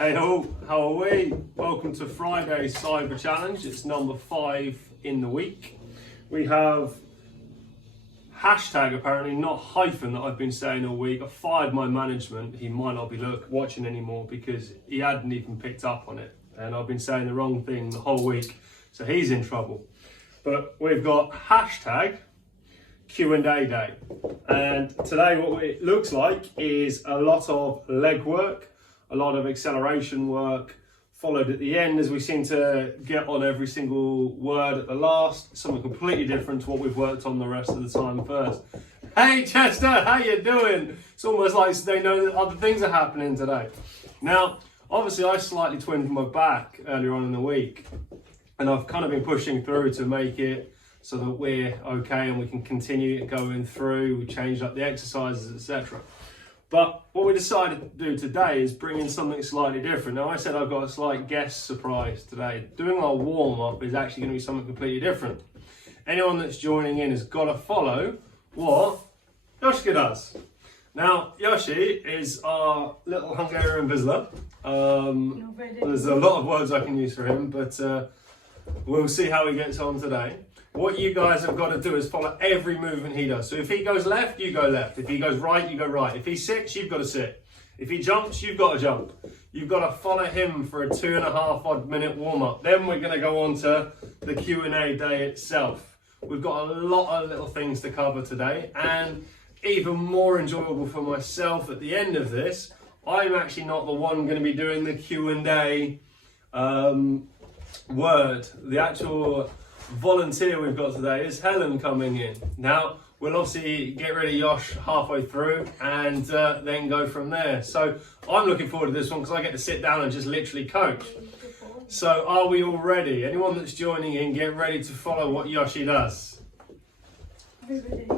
Hey all, how are we? Welcome to Friday Cyber Challenge. It's number 5 in the week. We have hashtag, apparently not hyphen, that I've been saying all week. I fired my management. He might not be watching anymore because he hadn't even picked up on it. And I've been saying the wrong thing the whole week, so he's in trouble. But we've got hashtag Q&A day. And today what it looks like is a lot of leg work, a lot of acceleration work, followed at the end as we seem to get on every single word at the last, something completely different to what we've worked on the rest of the time first. Hey Chester, how you doing? It's almost like they know that other things are happening today. Now, obviously I slightly twinned my back earlier on in the week, and I've kind of been pushing through to make it so that we're okay and we can continue going through. We changed up the exercises, etc. But what we decided to do today is bring in something slightly different. Now I said I've got a slight guest surprise today. Doing our warm-up is actually going to be something completely different. Anyone that's joining in has got to follow what Yoshika does. Now Yoshi is our little Hungarian Vizsla. There's a lot of words I can use for him, but we'll see how he gets on today. What you guys have got to do is follow every movement he does. So if he goes left, you go left. If he goes right, you go right. If he sits, you've got to sit. If he jumps, you've got to jump. You've got to follow him for a 2.5 odd minute warm-up. Then we're going to go on to the Q&A day itself. We've got a lot of little things to cover today, and even more enjoyable for myself at the end of this, I'm actually not the one going to be doing the Q&A word. The actual volunteer we've got today is Helen coming in. Now we'll obviously get rid of Yosh halfway through and then go from there. So I'm looking forward to this one because I get to sit down and just literally coach. So are we all ready? Anyone that's joining in, get ready to follow what Yoshi does. Ready?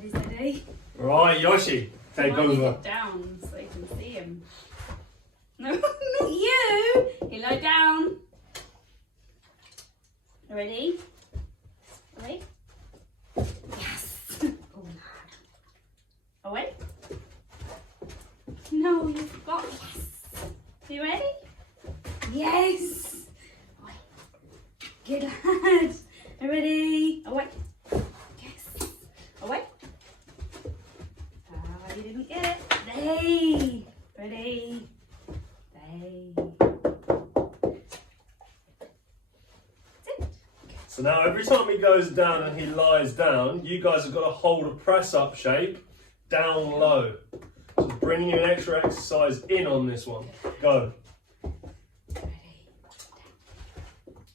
Ready? Right, Yoshi, take over. Get down so you can see him. No, not you. He lie down. Ready? Away. Yes. Oh, away. No, you forgot. Yes. Are you ready? Yes. Away. Good lad. Ready? Away. Yes. Away. Ah, you didn't get it. Hey. Ready? Hey. So now every time he goes down and he lies down, you guys have got to hold a press up shape down low. So bringing you an extra exercise in on this one. Go.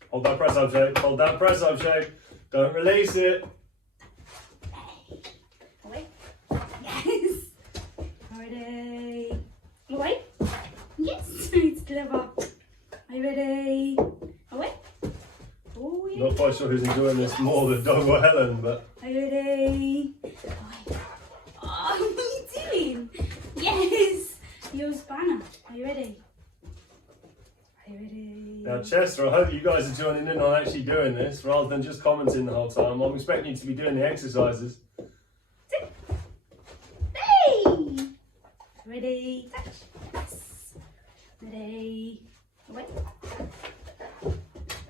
Hold that press up shape, hold that press up shape. Don't release it. Away. Yes. Ready. Away. Yes. It's clever. Are you ready? Away. Oh, yeah. Not quite sure who's enjoying this more, the dog or Helen, but... Are you ready? Away. Oh, what are you doing? Yes. Your spanner. Are you ready? Are you ready? Now Chester, I hope you guys are joining in on actually doing this, rather than just commenting the whole time. I'm expecting you to be doing the exercises. Hey! Ready? Touch. Yes. Ready? Away.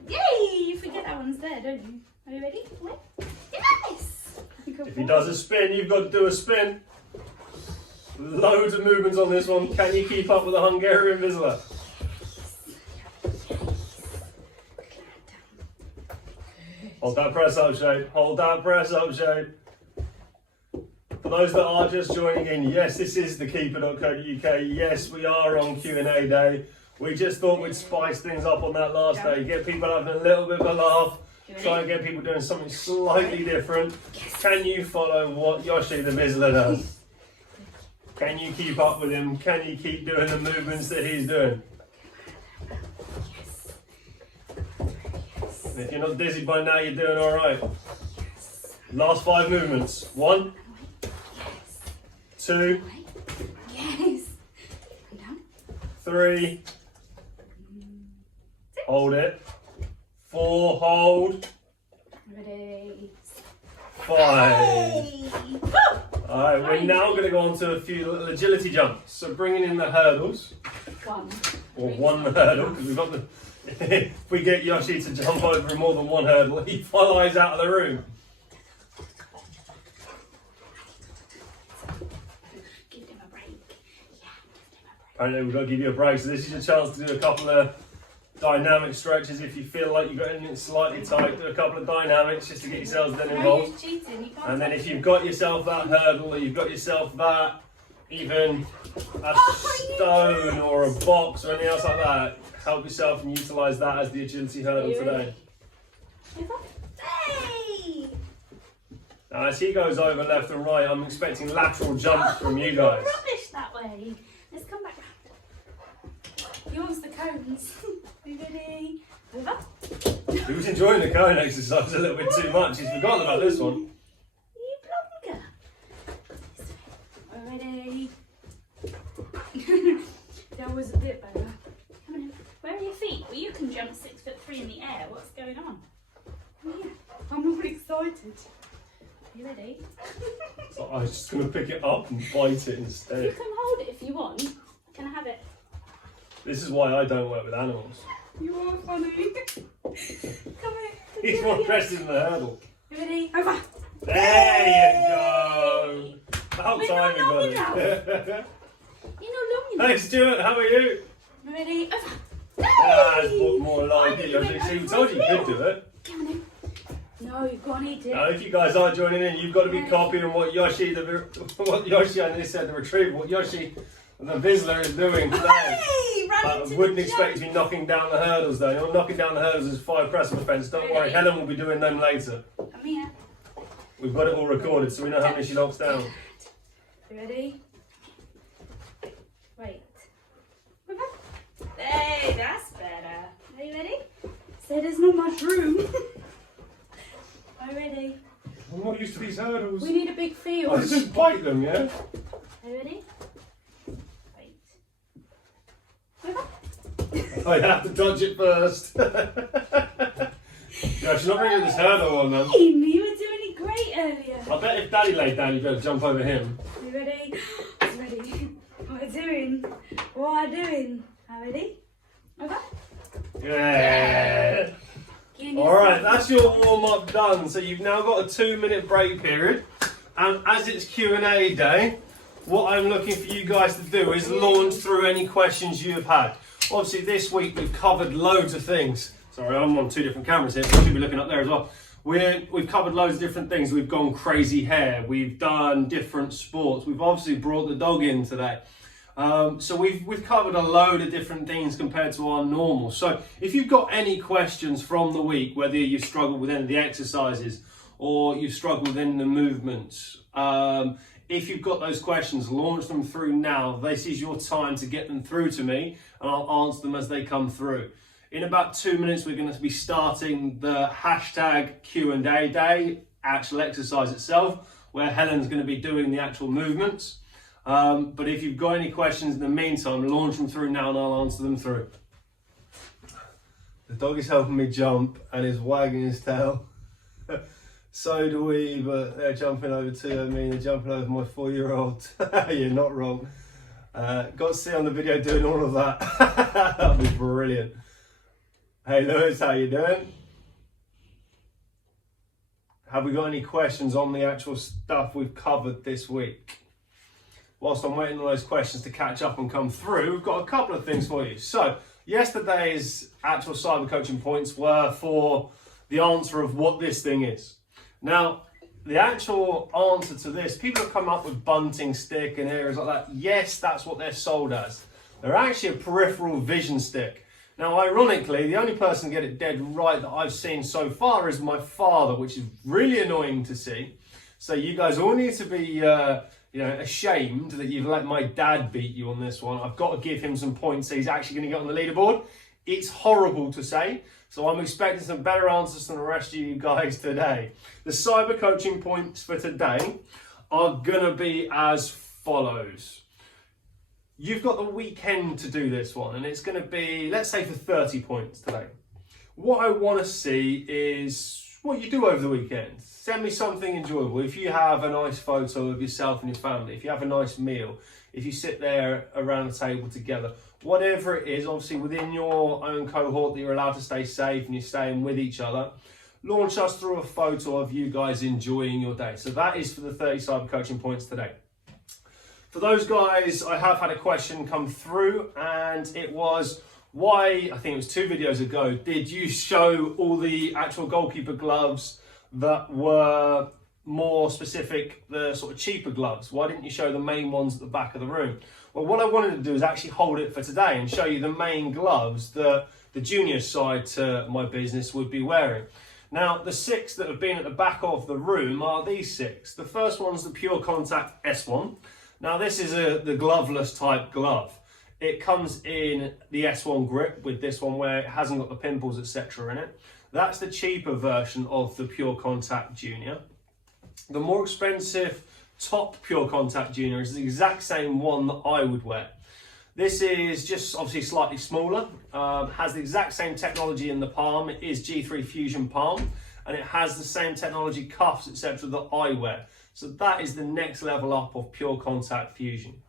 Yay! You forget that one's there, don't you? Are you ready? Away. Yes! If he does a spin, you've got to do a spin. Loads of movements on this one. Can you keep up with the Hungarian Vizsla? Hold that press up shape. Hold that press up shape. For those that are just joining in, yes, this is thekeeper.co.uk. Yes, we are on Q&A day. We just thought we'd spice things up on that last day, get people having a little bit of a laugh, try and get people doing something slightly different. Can you follow what Yoshi the Vizsla does? Can you keep up with him? Can you keep doing the movements that he's doing? And if you're not dizzy by now, you're doing all right. Last 5 movements. 1, 2, 3, hold it, 4, hold, Ready? 5. Alright, we're now going to go on to a few little agility jumps. So bringing in the hurdles, One. or one hurdle, because we've got the... if we get Yoshi to jump over more than one hurdle, he flies out of the room. Give him a break. Yeah, give him a break. Apparently we've got to give you a break, so this is your chance to do a couple of dynamic stretches. If you feel like you've got anything slightly tight, do a couple of dynamics just to get yourselves then No, involved. he's cheating. He can't And then touch if it. you've got yourself that hurdle, or you've got yourself that, even a stone or a box or anything else like that, help yourself and utilise that as the agility hurdle You today. ready? Hey! Now as he goes over left and right, I'm expecting lateral jumps from you guys. Rubbish that way. Let's come back round. He wants the cones. Are you ready? Over. He was enjoying the cone exercise a little bit too much. He's forgotten about this one. You longer. Ready? That was a bit better. Come on in. Where are your feet? Well, you can jump 6'3" in the air. What's going on? Come here. I'm not excited. You ready? So I was just going to pick it up and bite it You instead. can hold it if you want. Can I have it? This is why I don't work with animals. You are funny. Come here. He's more interested in the hurdle. You ready? Over. There you go. About We're time not we got long it. You're not long enough. Hey Stuart, how are you? You ready? Over. That's more like I it. didn't Yoshi. See, we think told you I you could do it. Come on in. No, you've got to eat it. Now, if you guys are joining in, you've got to be copying what Yoshi, what Yoshi, I nearly said the retriever, what Yoshi, the Vizsla is doing today. Hey, run I into wouldn't the expect you to be knocking down the hurdles though. You're knocking down the hurdles as 5 pressing offence. Don't worry, Really? Helen will be doing them later. jump. Come here. We've got it all recorded so we know how many she knocks down. You ready? Wait. Hey, that's better. Are you ready? Say there's not much room. Are you ready? I'm not used to these hurdles. We need a big field. I just bite them, yeah? Are you ready? Wait. I have to dodge it first. Yeah, she's not really this hurdle on them. Hey, you were doing it great earlier. I bet if Daddy laid down, you'd be able to jump over him. You ready? He's ready. What are you doing? What are you doing? Are you ready? Okay. Yeah. Alright, that's your warm-up done. So you've now got a 2-minute break period. And as it's Q&A day, what I'm looking for you guys to do is launch through any questions you've had. Obviously this week we've covered loads of things. Sorry, I'm on 2 different cameras here, so I should be looking up there as well. We've covered loads of different things. We've gone crazy hair. We've done different sports. We've obviously brought the dog in today. So we've covered a load of different things compared to our normal. So if you've got any questions from the week, whether you've struggled with any of the exercises or you've struggled with any of the movements, if you've got those questions, launch them through now. This is your time to get them through to me and I'll answer them as they come through. In about 2 minutes, we're going to be starting the hashtag Q&A day, actual exercise itself, where Helen's going to be doing the actual movements. But if you've got any questions in the meantime, launch them through now and I'll answer them through. The dog is helping me jump and is wagging his tail. So do we, but they're jumping over to me, they're jumping over my 4-year-old. You're not wrong. Got to see on the video doing all of that. That'd be brilliant. Hey Lewis, how you doing? Have we got any questions on the actual stuff we've covered this week? Whilst I'm waiting on those questions to catch up and come through, we've got a couple of things for you. So, yesterday's actual cyber coaching points were for the answer of what this thing is. Now, the actual answer to this, people have come up with bunting stick and areas like that. Yes, that's what they're sold as. They're actually a peripheral vision stick. Now, ironically, the only person to get it dead right that I've seen so far is my father, which is really annoying to see. So you guys all need to be ashamed that you've let my dad beat you on this one. I've got to give him some points so he's actually going to get on the leaderboard. It's horrible to say, so I'm expecting some better answers than the rest of you guys today. The cyber coaching points for today are going to be as follows. You've got the weekend to do this one, and it's going to be, let's say, for 30 points today. What I want to see is, what you do over the weekend. Send me something enjoyable. If you have a nice photo of yourself and your family, if you have a nice meal, if you sit there around the table together, whatever it is, obviously within your own cohort that you're allowed to stay safe and you're staying with each other, launch us through a photo of you guys enjoying your day. So that is for the 30 cyber coaching points today. For those guys, I have had a question come through, and it was, why, I think it was 2 videos ago, did you show all the actual goalkeeper gloves that were more specific, the sort of cheaper gloves? Why didn't you show the main ones at the back of the room? Well, what I wanted to do is actually hold it for today and show you the main gloves that the junior side to my business would be wearing. Now, the 6 that have been at the back of the room are these 6. The first one's the Pure Contact S1. Now, this is the gloveless type glove. It comes in the S1 grip with this one where it hasn't got the pimples, etc. in it. That's the cheaper version of the Pure Contact Junior. The more expensive top Pure Contact Junior is the exact same one that I would wear. This is just obviously slightly smaller, has the exact same technology in the palm. It is G3 Fusion palm, and it has the same technology cuffs, etc. that I wear. So that is the next level up of Pure Contact Fusion.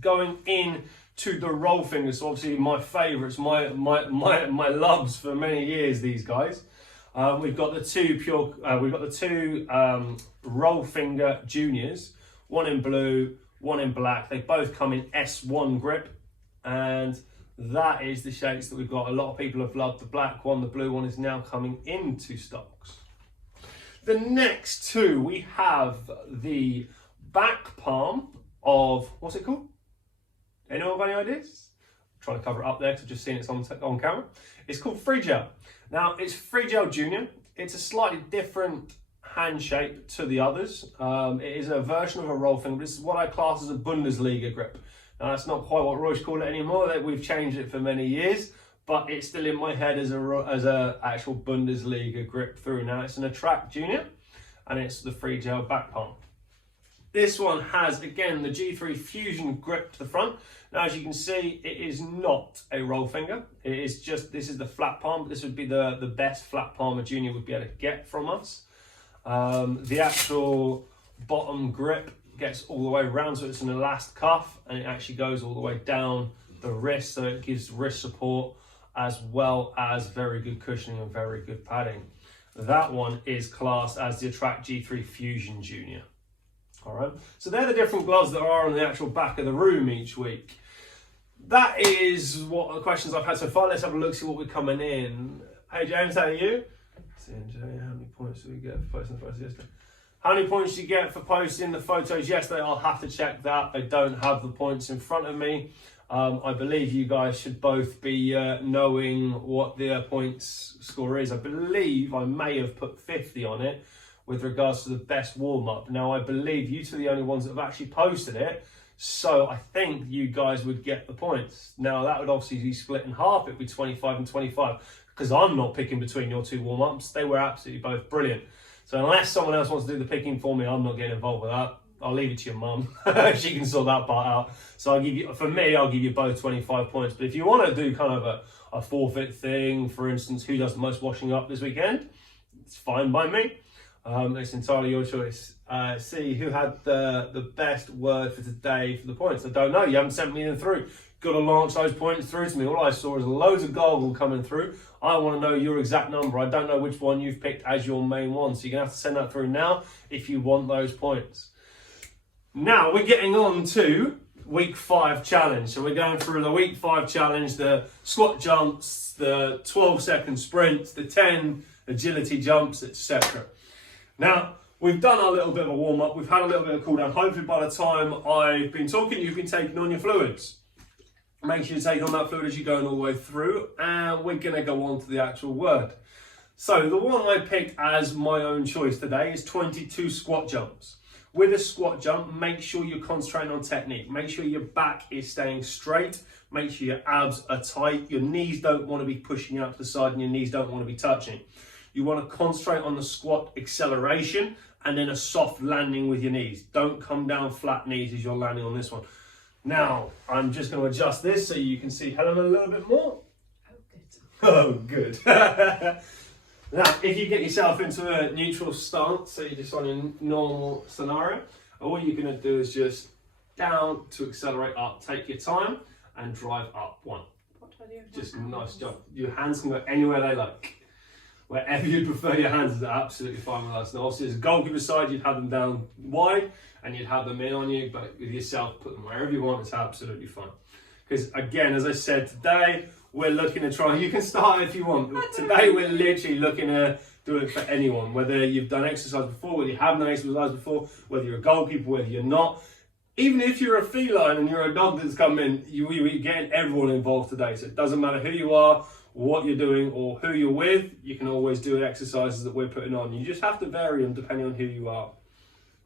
Going in to the roll fingers, so obviously my favourites, my loves for many years, these guys. We've got the two roll finger juniors, one in blue, one in black. They both come in S1 grip, and that is the shapes that we've got. A lot of people have loved the black one. The blue one is now coming into stocks. The next 2, we have the back palm of, what's it called? Anyone have any ideas? I'm trying to cover it up there because I've just seen it on camera. It's called Free Gel. Now, it's Free Gel Junior. It's a slightly different hand shape to the others. It is a version of a roll finger. This is what I class as a Bundesliga grip. Now, that's not quite what Royce called it anymore. We've changed it for many years, but it's still in my head as a actual Bundesliga grip through. Now, it's an Attract Junior, and it's the Free Gel back palm. This one has, again, the G3 Fusion grip to the front. Now, as you can see, it is not a roll finger. It is just, this is the flat palm. This would be the best flat palm a junior would be able to get from us. The actual bottom grip gets all the way around, so it's an elast cuff, and it actually goes all the way down the wrist, so it gives wrist support as well as very good cushioning and very good padding. That one is classed as the Attract G3 Fusion Junior. All right, so they're the different gloves that are on the actual back of the room each week. That is what the questions I've had so far. Let's have a look, see what we're coming in. Hey James, how are you? How many points do we get for posting the photos yesterday? How many points did you get for posting the photos yesterday? I'll have to check that. I don't have the points in front of me. I believe you guys should both be knowing what the points score is. I believe I may have put 50 on it with regards to the best warm-up. Now, I believe you two are the only ones that have actually posted it, so I think you guys would get the points. Now, that would obviously be split in half. It'd be 25 and 25, because I'm not picking between your 2 warm-ups. They were absolutely both brilliant. So unless someone else wants to do the picking for me, I'm not getting involved with that. I'll leave it to your mum. She can sort that part out. So I'll give you, for me, I'll give you both 25 points. But if you want to do kind of a forfeit thing, for instance, who does the most washing up this weekend, it's fine by me. It's entirely your choice. See who had the best word for today for the points. I don't know. You haven't sent me them through. Got to launch those points through to me. All I saw is loads of goggle coming through. I want to know your exact number. I don't know which one you've picked as your main one. So you're going to have to send that through now if you want those points. Now we're getting on to week 5 challenge. So we're going through the week 5 challenge, the squat jumps, the 12-second sprints, the 10 agility jumps, etc. Now, we've done our little bit of a warm-up. We've had a little bit of cool-down. Hopefully by the time I've been talking, you've been taking on your fluids. Make sure you take on that fluid as you're going all the way through, and we're going to go on to the actual word. So the one I picked as my own choice today is 22 squat jumps. With a squat jump, make sure you're concentrating on technique. Make sure your back is staying straight. Make sure your abs are tight. Your knees don't want to be pushing out to the side, and your knees don't want to be touching. You want to concentrate on the squat acceleration and then a soft landing with your knees. Don't come down flat knees as you're landing on this one. Now, I'm just going to adjust this so you can see Helen a little bit more. Oh, good. Oh, good. Now, if you get yourself into a neutral stance, so you're just on your normal scenario, all you're going to do is just down to accelerate up, take your time, and drive up. 1. What do I do with Just my nice hands? job. Your hands can go anywhere they like. Wherever you prefer your hands is absolutely fine with us. Now, obviously, as a goalkeeper side, you'd have them down wide and you'd have them in on you, but with yourself, put them wherever you want. It's absolutely fine. Because again, as I said, today we're looking to try. You can start if you want. But today we're literally looking to do it for anyone, whether you've done exercise before, whether you haven't done exercise before, whether you're a goalkeeper, whether you're not. Even if you're a feline and you're a dog that's come in, we're getting everyone involved today. So it doesn't matter who you are, what you're doing, or who you're with. You can always do exercises that we're putting on. You just have to vary them depending on who you are.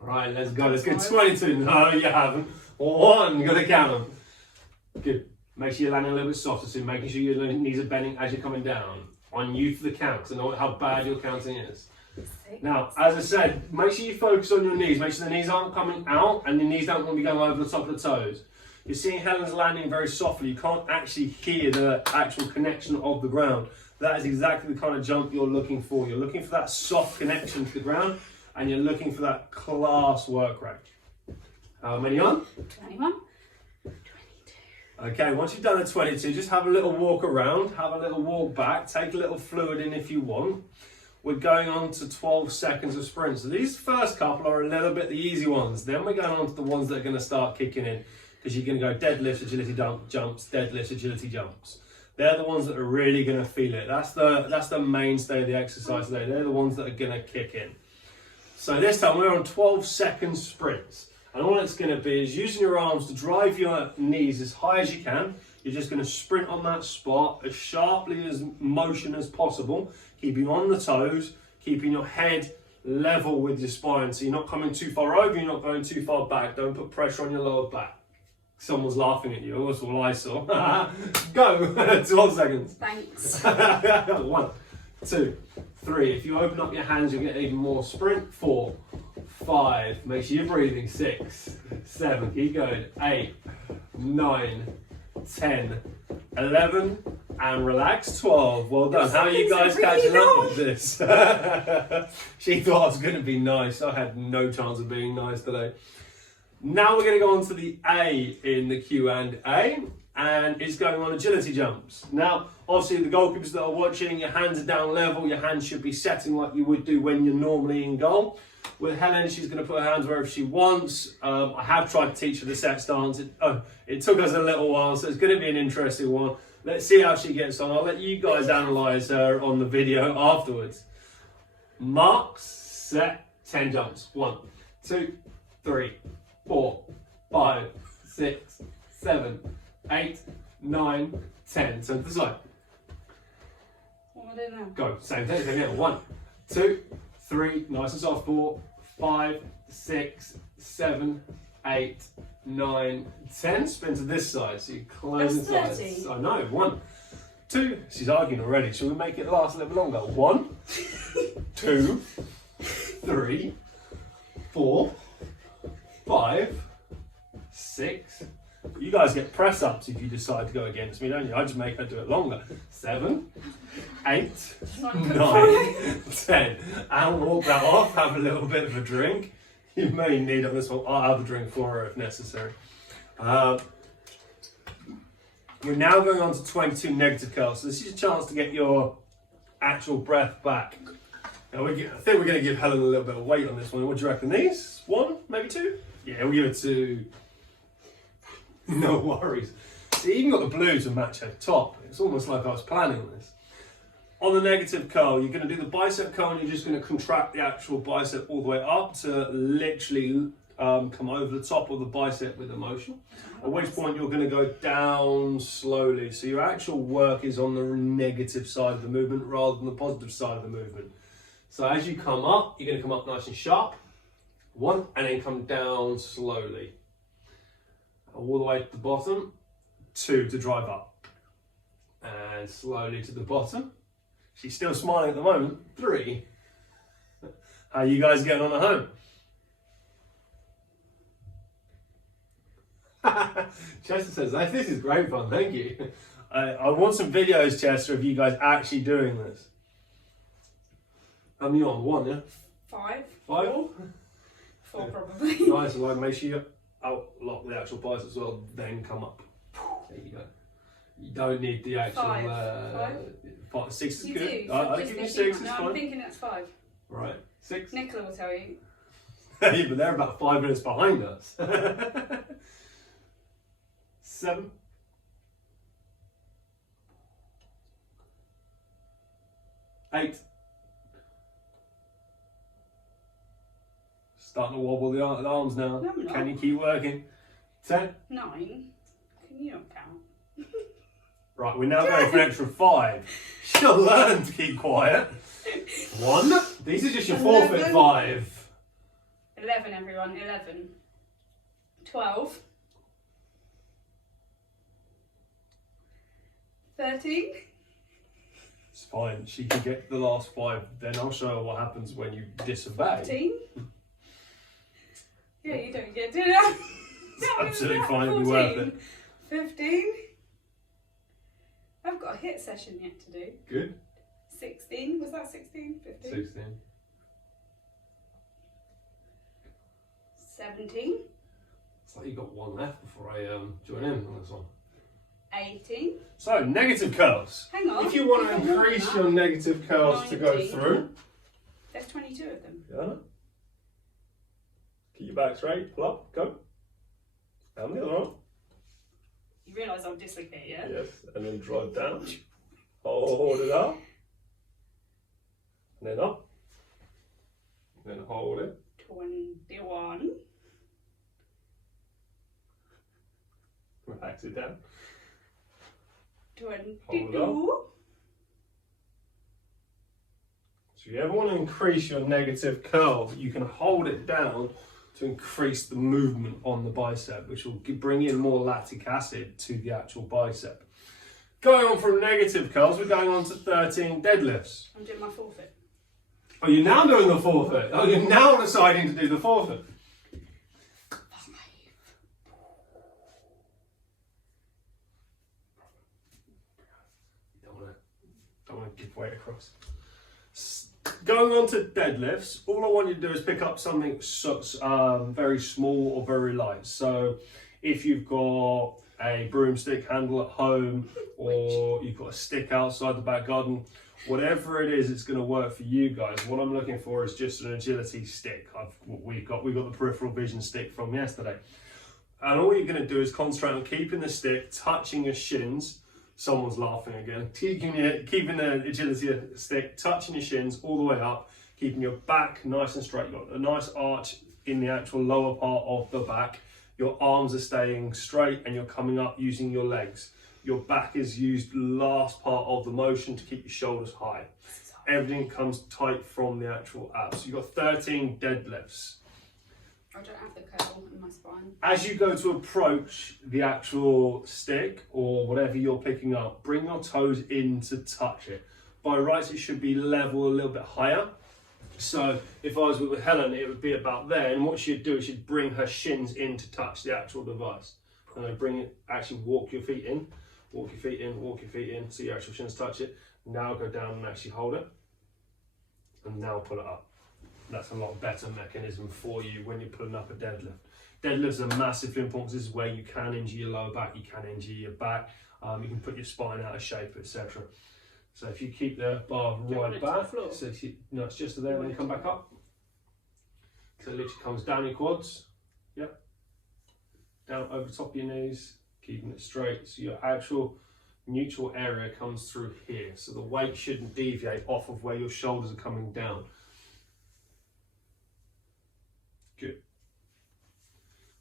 All right, let's go. Let's get 22. No, you haven't. 1. You've got to count them. Good. Make sure you're landing a little bit softer, so making sure your knees are bending as you're coming down. On you for the count, so know how bad your counting is. 6. Now, as I said, make sure you focus on your knees. Make sure the knees aren't coming out and your knees don't want to be going over the top of the toes. You're seeing Helen's landing very softly. You can't actually hear the actual connection of the ground. That is exactly the kind of jump you're looking for. You're looking for that soft connection to the ground and you're looking for that class work rate. How many on? 21. 22. Okay, once you've done the 22, just have a little walk around, have a little walk back, take a little fluid in if you want. We're going on to 12 seconds of sprint. So these first couple are a little bit the easy ones. Then we're going on to the ones that are going to start kicking in, because you're going to go deadlifts, agility jumps, deadlifts, agility jumps. They're the ones that are really going to feel it. That's the mainstay of the exercise today. They're the ones that are going to kick in. So this time we're on 12-second sprints. And all it's going to be is using your arms to drive your knees as high as you can. You're just going to sprint on that spot as sharply as motion as possible, keeping on the toes, keeping your head level with your spine. So you're not coming too far over, you're not going too far back. Don't put pressure on your lower back. Someone's laughing at you. That's all I saw. Go. 12 seconds. Thanks. 1, 2, 3. If you open up your hands, you'll get even more sprint. 4, 5. Make sure you're breathing. 6, 7. Keep going. 8, 9, 10, 11, and relax. 12. Well done. How are you guys catching up with this? She thought I was going to be nice. I had no chance of being nice today. Now we're going to go on to the A in the Q&A, and it's going on agility jumps. Now, obviously, the goalkeepers that are watching, your hands are down level. Your hands should be setting like you would do when you're normally in goal. With Helen, she's going to put her hands wherever she wants. I have tried to teach her the set stance. It took us a little while, so it's going to be an interesting one. Let's see how she gets on. I'll let you guys analyse her on the video afterwards. Marks, set, 10 jumps. 1, 2, 3, 4, 5, 6, 7, 8, 9, 10. So to the side. What am I doing now? Go. Same thing again. 1, 2, 3. Nice and soft ball. 5, 6, 7, 8, 9, 10. Spin to this side. So you close That's inside. 30. I know. 1, 2. She's arguing already. Shall we make it last a little longer? 1, 2, 3, 4, 5, 6. You guys get press ups if you decide to go against me, don't you? I just make her do it longer. 7, 8, 9, 10. And walk that off. Have a little bit of a drink. You may need on this one. I'll have a drink for her if necessary. We're now going on to 22 negative curls. So this is a chance to get your actual breath back. Now I think we're going to give Helen a little bit of weight on this one. What do you reckon? These? 1, maybe 2? Yeah, we'll give it 2. No worries. So you even got the blue to match her top. It's almost like I was planning this. On the negative curl, you're going to do the bicep curl and you're just going to contract the actual bicep all the way up to literally come over the top of the bicep with the motion. At which point you're going to go down slowly. So your actual work is on the negative side of the movement rather than the positive side of the movement. So as you come up, you're going to come up nice and sharp. 1, and then come down slowly. All the way to the bottom. 2 to drive up. And slowly to the bottom. She's still smiling at the moment. 3. How are you guys getting on at home? Chester says, this is great fun, thank you. I want some videos, Chester, of you guys actually doing this. How many on? One, yeah? 5. 5? 4 probably. Nice, and like make sure you outlock the actual bicep as well, then come up. There you go. You don't need the actual 5. 6 is You good. do. I'll Just give you the 6, female. it's No, I'm fine. thinking that's 5. Right, 6. Nicola will tell you. Yeah, but they're about 5 minutes behind us. 7. 8. Starting to wobble the arms now. No, I'm not. Can you keep working? 10. 9. Can you not count? Right, we're now going for an extra 5. She'll learn to keep quiet. 1. These are just your forfeit 11. 5. 11, everyone. 11. 12. 13. It's fine. She can get the last 5. Then I'll show her what happens when you disobey. 14. Yeah, you don't get to that. It's absolutely fine. It'll be worth it. 15. I've got a hit session yet to do. Good. 16. Was that 16? 15? 16. 17. It's like you got 1 left before I join in on this one. 18. So, negative curls. Hang on. If you want to You've got more than increase that. your negative curls to go 19. through, There's 22 of them. yeah. Keep your back straight, pull up, go. Down the other arm. You realise I'm dislocated, yeah? Yes, and then drive down. Hold it up. And then up. Then hold it. 21. Relax it down. 22. So if you ever want to increase your negative curl, you can hold it down to increase the movement on the bicep, which will bring in more lactic acid to the actual bicep. Going on from negative curls, we're going on to 13 deadlifts. I'm doing my forfeit. Oh, you're now doing the forfeit. Oh, you're now deciding to do the forfeit. Don't want to give weight across. Going on to deadlifts, all I want you to do is pick up something very small or very light. So if you've got a broomstick handle at home or you've got a stick outside the back garden, whatever it is, it's going to work for you guys. What I'm looking for is just an agility stick. We've got the peripheral vision stick from yesterday. And all you're going to do is concentrate on keeping the stick touching your shins. Someone's laughing again. Keeping the agility stick touching your shins all the way up, keeping your back nice and straight. You've got a nice arch in the actual lower part of the back. Your arms are staying straight and you're coming up using your legs. Your back is used last part of the motion to keep your shoulders high. Everything comes tight from the actual abs. You've got 13 deadlifts. I don't have the curl in my spine. As you go to approach the actual stick or whatever you're picking up, bring your toes in to touch it. By rights, it should be level a little bit higher. So if I was with Helen, it would be about there. And what she'd do is she'd bring her shins in to touch the actual device. And I bring it, actually walk your feet in, walk your feet in, walk your feet in, so your actual shins touch it. Now go down and actually hold it. And now pull it up. That's a lot better mechanism for you when you're pulling up a deadlift. Deadlifts are massively important. This is where you can injure your lower back, you can injure your back, you can put your spine out of shape, etc. So if you keep the bar right back, so it's just there when you come back up. So it literally comes down your quads, yep, down over top of your knees, keeping it straight. So your actual neutral area comes through here. So the weight shouldn't deviate off of where your shoulders are coming down. Good.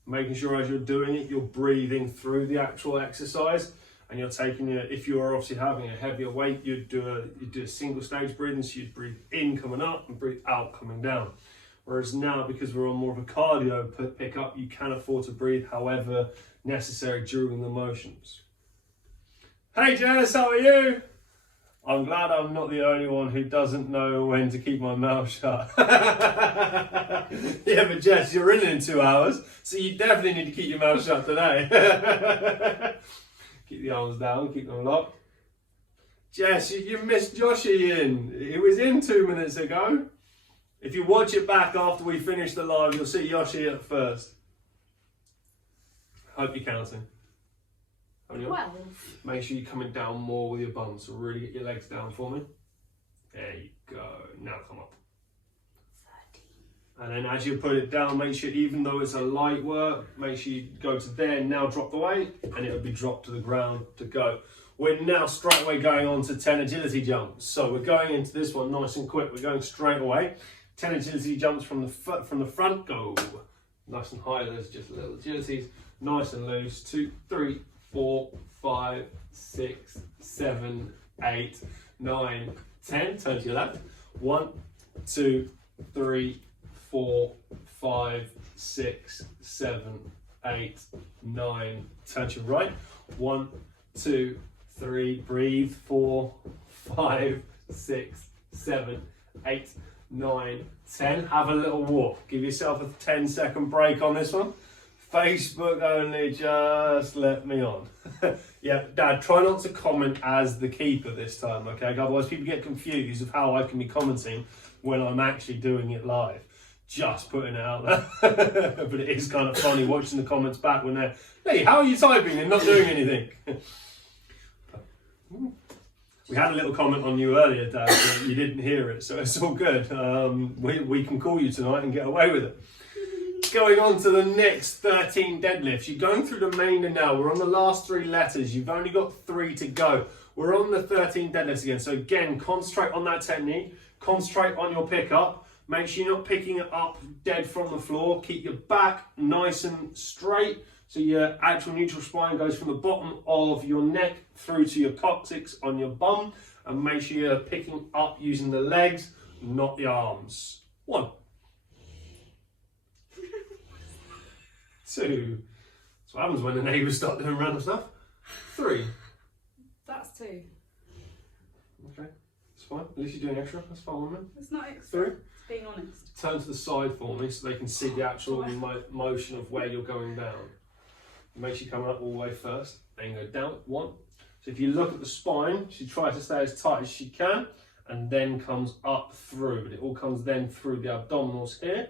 Making sure as you're doing it, you're breathing through the actual exercise, and you're taking your, if you're obviously having a heavier weight, you'd do a single stage breathing, so you'd breathe in coming up and breathe out coming down. Whereas now, because we're on more of a cardio pickup, you can afford to breathe however necessary during the motions. Hey Janice, how are you? I'm glad I'm not the only one who doesn't know when to keep my mouth shut. Yeah, but Jess, you're in 2 hours, so you definitely need to keep your mouth shut today. Keep the arms down, keep them locked. Jess, you missed Joshy in. He was in 2 minutes ago. If you watch it back after we finish the live, you'll see Yoshi at first. Hope you're counting. How many? 12. Make sure you're coming down more with your bum, so really get your legs down for me. There you go. Now come up. 13. And then as you put it down, make sure, even though it's a light work, make sure you go to there, now drop the weight, and it'll be dropped to the ground to go. We're now straight away going on to 10 agility jumps. So we're going into this one nice and quick. We're going straight away. 10 agility jumps from the front, go. Nice and high, there's just little agilities. Nice and loose. 2, 3, 4, 5, 6, 7, 8, 9, 10. Turn to your left. 1, 2, 3, 4, 5, 6, 7, 8, 9. Turn to your right. 1, 2, 3. Breathe. 4, 5, 6, 7, 8, 9, 10. Have a little walk. Give yourself a 10-second break on this one. Facebook only, just let me on. Yeah, Dad, try not to comment as the keeper this time, okay? Otherwise people get confused of how I can be commenting when I'm actually doing it live. Just putting it out there. But it is kind of funny watching the comments back when they're, hey, how are you typing and not doing anything? We had a little comment on you earlier, Dad, but you didn't hear it, so it's all good. We can call you tonight and get away with it. Going on to the next 13 deadlifts. You're going through the remainder now. We're on the last 3 letters. You've only got 3 to go. We're on the 13 deadlifts again. So again, concentrate on that technique. Concentrate on your pickup. Make sure you're not picking it up dead from the floor. Keep your back nice and straight. So your actual neutral spine goes from the bottom of your neck through to your coccyx on your bum. And make sure you're picking up using the legs, not the arms. 1. 2. That's what happens when the neighbours start doing random stuff. 3. That's 2. Okay, it's fine. At least you're doing extra. That's fine with me. It's not extra. 3. Being honest. Turn to the side for me so they can see the actual motion of where you're going down. Make sure you're coming up all the way first. Then go down. 1. So if you look at the spine, she tries to stay as tight as she can and then comes up through. But it all comes then through the abdominals here.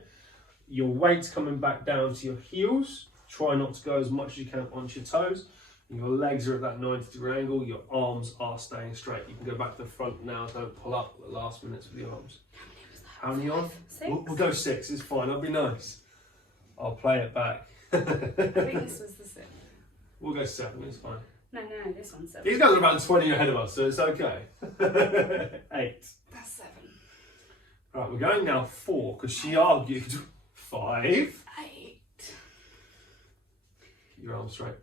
Your weight's coming back down to your heels. Try not to go as much as you can onto your toes. Your legs are at that 90-degree angle. Your arms are staying straight. You can go back to the front now. Don't pull up at the last minutes with your arms. How many on? 6. We'll go 6. It's fine. I'll be nice. I'll play it back. I think this was the 6. We'll go 7. It's fine. No, this one's 7. These guys are about 20 ahead of us, so it's okay. 8. That's 7. Right, we're going now 4 because she argued. 5. 8. Keep your arms straight. 9.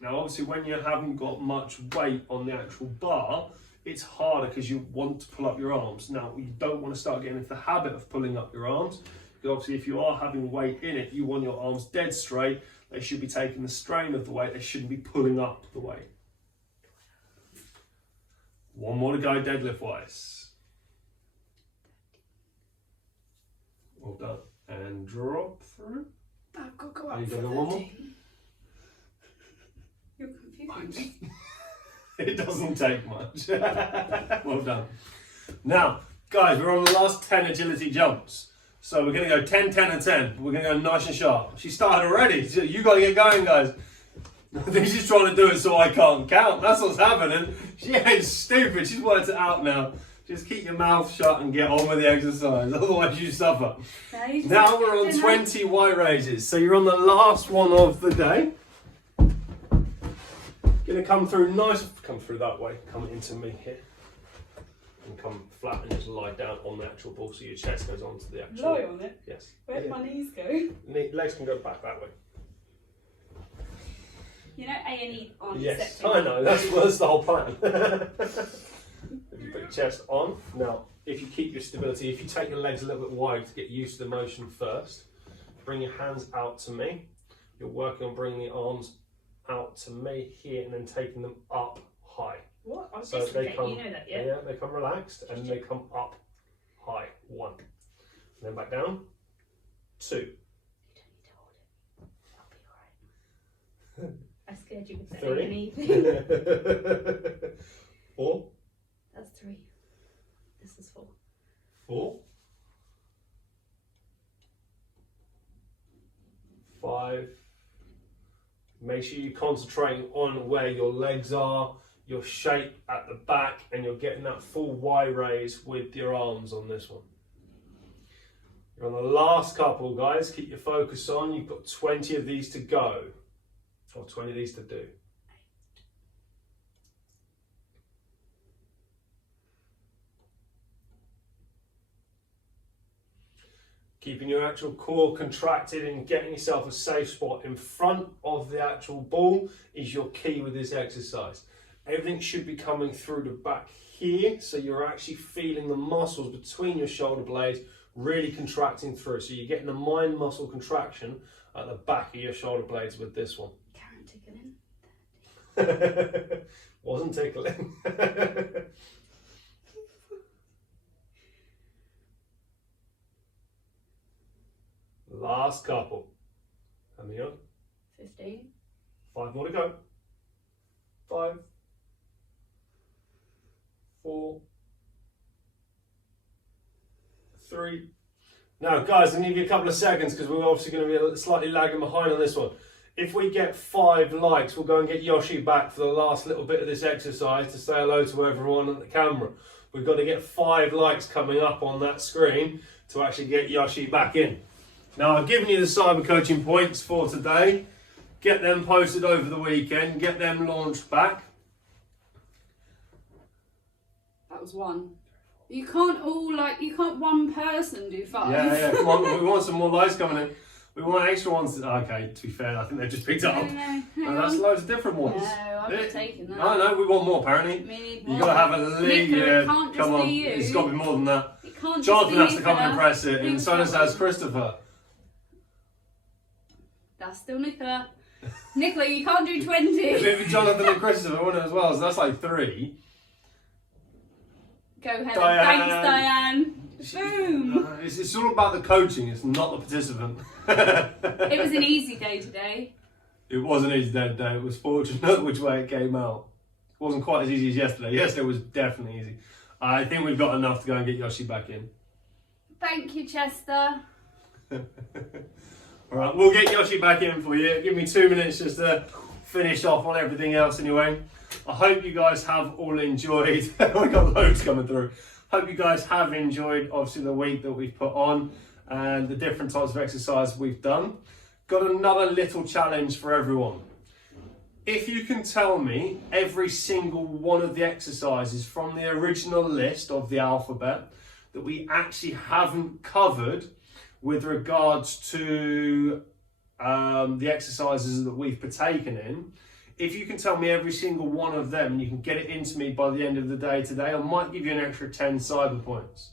Now, obviously, when you haven't got much weight on the actual bar, it's harder because you want to pull up your arms. Now, you don't want to start getting into the habit of pulling up your arms because obviously, if you are having weight in it, you want your arms dead straight. They should be taking the strain of the weight. They shouldn't be pulling up the weight. 1 more to go, deadlift-wise. Well done. And drop through. I've got to go Are up you for doing one more? 13. You're confusing me. It doesn't take much. Well done. Now, guys, we're on the last 10 agility jumps. So we're going to go 10, 10 and 10. We're going to go nice and sharp. She started already. So you got to get going, guys. I think she's trying to do it so I can't count. That's what's happening. She ain't stupid. She's worked it out now. Just keep your mouth shut and get on with the exercise. Otherwise you suffer. Now we're on 20 Y raises. So you're on the last one of the day. Gonna come through nice. Come through that way. Come into me here. And come flat and just lie down on the actual ball so your chest goes onto the actual. Lie on it? Yes. Where do my knees go? Legs can go back that way. You know A&E on Yes, September. I know. That's the whole plan. If you put your chest on, now if you keep your stability, if you take your legs a little bit wide to get used to the motion first, bring your hands out to me. You're working on bringing the arms out to me here and then taking them up high. What? I'm So just they okay. come, You know that, yeah? yeah, they come relaxed and they come up high. 1. And then back down. 2. You don't need to hold it. I'll be alright. scared you would say 3. anything. 4. That's 3. This is 4. 4. 5. Make sure you're concentrating on where your legs are, your shape at the back, and you're getting that full Y raise with your arms on this one. You're on the last couple, guys. Keep your focus on. You've got 20 of these to go, or 20 of these to do. Keeping your actual core contracted and getting yourself a safe spot in front of the actual ball is your key with this exercise. Everything should be coming through the back here, so you're actually feeling the muscles between your shoulder blades really contracting through. So you're getting a mind muscle contraction at the back of your shoulder blades with this one. Karen tickling. Wasn't tickling. Last couple. How many on? 15. 5 more to go. 5. 4. 3. Now, guys, I'm going to give you a couple of seconds because we're obviously going to be slightly lagging behind on this one. If we get 5 likes, we'll go and get Yoshi back for the last little bit of this exercise to say hello to everyone at the camera. We've got to get 5 likes coming up on that screen to actually get Yoshi back in. Now, I've given you the cyber coaching points for today. Get them posted over the weekend. Get them launched back. That was 1. You can't all, you can't one person do 5. Yeah, come on. We want some more likes coming in. We want extra ones. Okay, to be fair, I think they've just picked it up. No, And that's loads of different ones. No, I'm not taking that. No, we want more, apparently. We need You've more. got to have a lead. Nicola, it can't just Come on, be you. it's got to be more than that. It can't Jonathan just has be to come and Nicola. impress it, and so does Nicola. Christopher. That's still Nicola. Nicola, you can't do 20. It'd be Jonathan and Christopher, wouldn't it, as well? So that's like 3. Go ahead. Diane. Thanks, Diane. Boom. It's all about the coaching, it's not the participant. It was an easy day today. It was an easy day today. It was fortunate which way it came out. It wasn't quite as easy as yesterday. Yesterday was definitely easy. I think we've got enough to go and get Yoshi back in. Thank you, Chester. Alright, we'll get Yoshi back in for you. Give me 2 minutes just to finish off on everything else anyway. I hope you guys have all enjoyed. We've got loads coming through. Hope you guys have enjoyed obviously the week that we've put on and the different types of exercise we've done. Got another little challenge for everyone. If you can tell me every single one of the exercises from the original list of the alphabet that we actually haven't covered with regards to the exercises that we've partaken in, if you can tell me every single one of them and you can get it into me by the end of the day today, I might give you an extra 10 cyber points.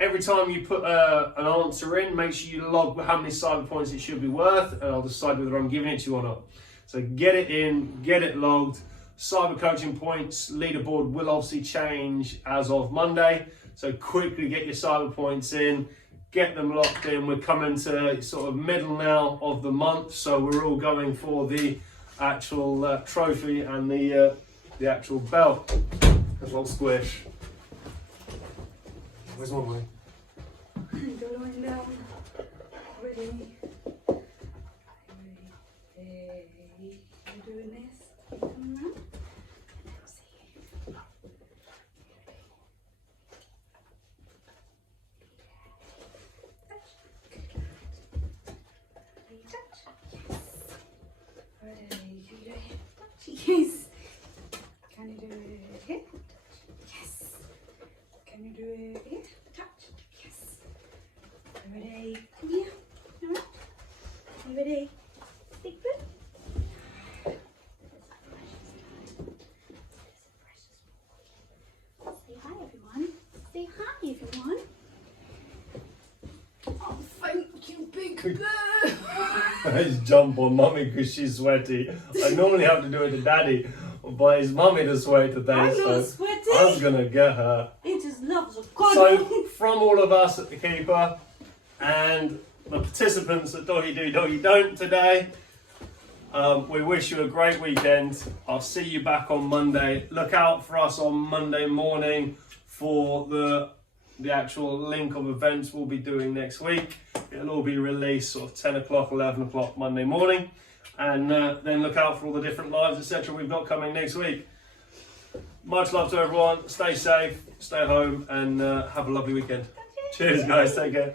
Every time you put an answer in, make sure you log how many cyber points it should be worth, and I'll decide whether I'm giving it to you or not. So get it in, get it logged. Cyber coaching points leaderboard will obviously change as of Monday. So quickly get your cyber points in, get them locked in. We're coming to sort of middle now of the month, so we're all going for the actual trophy and the actual belt. A little squish. Where's my money? Going down. Ready. You're doing this. Come around. And I'll see you. Yes. Can you do it here? Yes. Can you do it here? Touch. Yes. Ready? Come here. All right. You ready? Big foot. Say hi, everyone. Say hi, everyone. Oh, thank you, Big Bird. I just jump on mummy because she's sweaty. I normally have to do it to daddy, but it's mummy to sweat today, I'm so not sweaty. I'm gonna get her. It just loves a cuddle. So from all of us at the Keeper and the participants at Doggy Do Doggy Don't today, We wish you a great weekend. I'll see you back on Monday. Look out for us on Monday morning for the actual link of events we'll be doing next week. It'll all be released sort of 10 o'clock, 11 o'clock Monday morning. And then look out for all the different lives, etc. we've got coming next week. Much love to everyone. Stay safe, stay home, and have a lovely weekend. Cheers, guys. Take care.